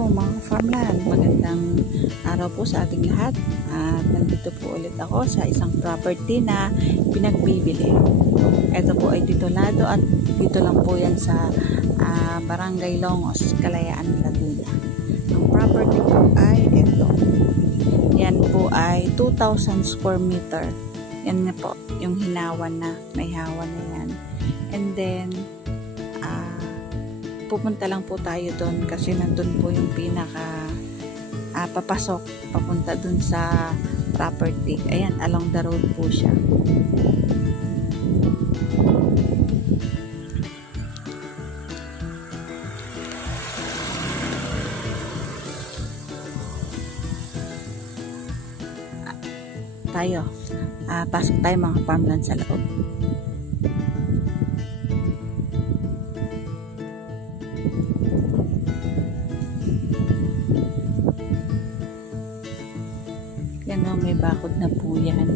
Hello mga farmland, magandang araw po sa ating lahat at nandito po ulit ako sa isang property na pinagbibili. Ito po ay titulado at dito lang po yan sa Barangay Longos, Kalayaan, Laguna. Ang property po ay ito. Yan po ay 2,000 square meter. Yan na po yung hinawan na, may hawan na yan. And then pupunta lang po tayo doon kasi nandun po yung pinaka papasok papunta doon sa property. Ayan, along the road po siya. Pasok tayo mga farmland sa loob. Yan o, may bakod na po yan.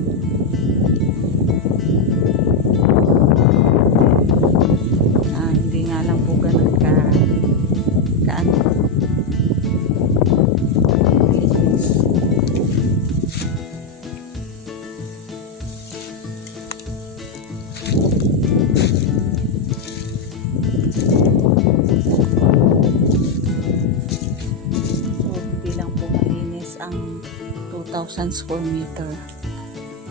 Hindi nga lang po ganun kaano linis. So, hindi lang po malinis ang 2,000 square meter.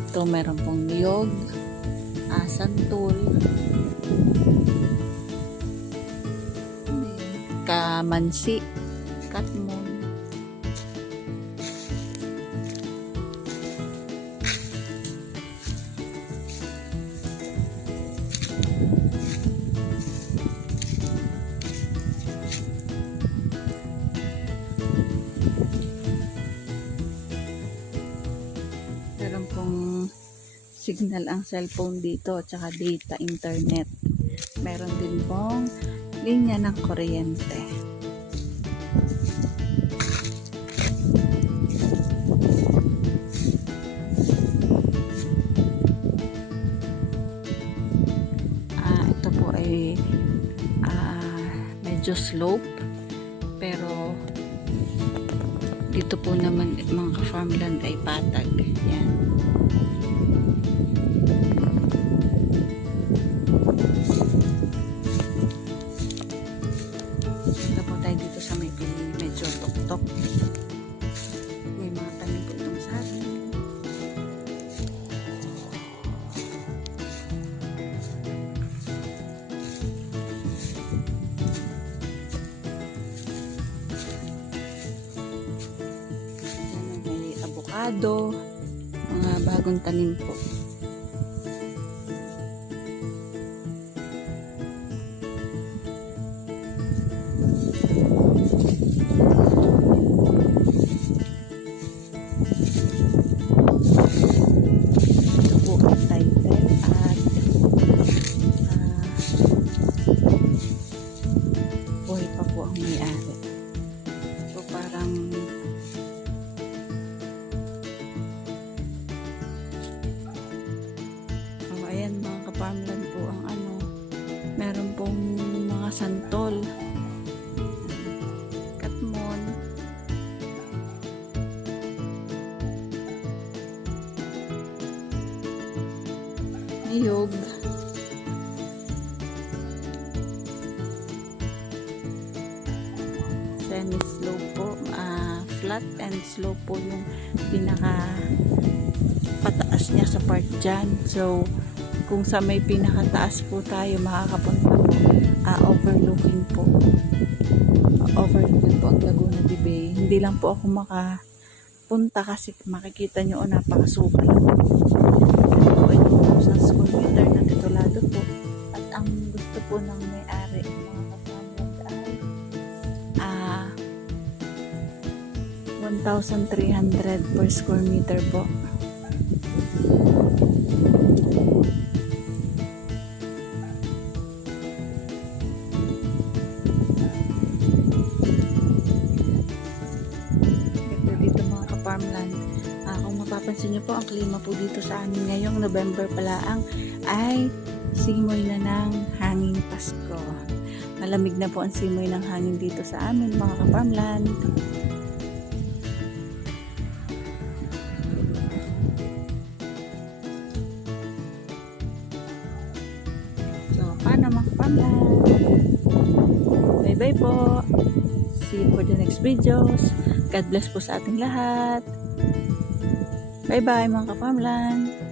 Ito meron pong niyog, santol, kamansi, katmon, meron pong signal ang cellphone dito at saka data internet. Meron din pong linya ng kuryente. Ito po ay medyo slope pero dito po naman mga farmland ay patag. Yan. Ito po tayo dito sa may piling, medyo tok-tok. May mga tanim po itong sa atin. May avocado, mga bagong tanim po. Ito po ang title at buhay pa po ang may-ari. So parang ayan mga ka-farmland po ang meron pong mga santol, katmon, niyog, semi-slope po, flat and slope po yung pinaka pataas niya sa part dyan. So kung sa may pinakataas po tayo makakapunta po, overlooking po ang Laguna de Bay. Hindi lang po ako makapunta kasi makikita nyo napakasukal po ay 2,000 square meter na titulado po at ang gusto po ng may-ari mga kasamland ay 1,300 per square meter po. Farmland. Kung mapapansin nyo po, ang klima po dito sa amin ngayong November pala ay simoy na ng hanging Pasko. Malamig na po ang simoy ng hangin dito sa amin mga ka-farmland. So, paano mga ka-farmland? Bye-bye po. See you for the next videos. God bless po sa ating lahat. Bye-bye mga ka-farmland.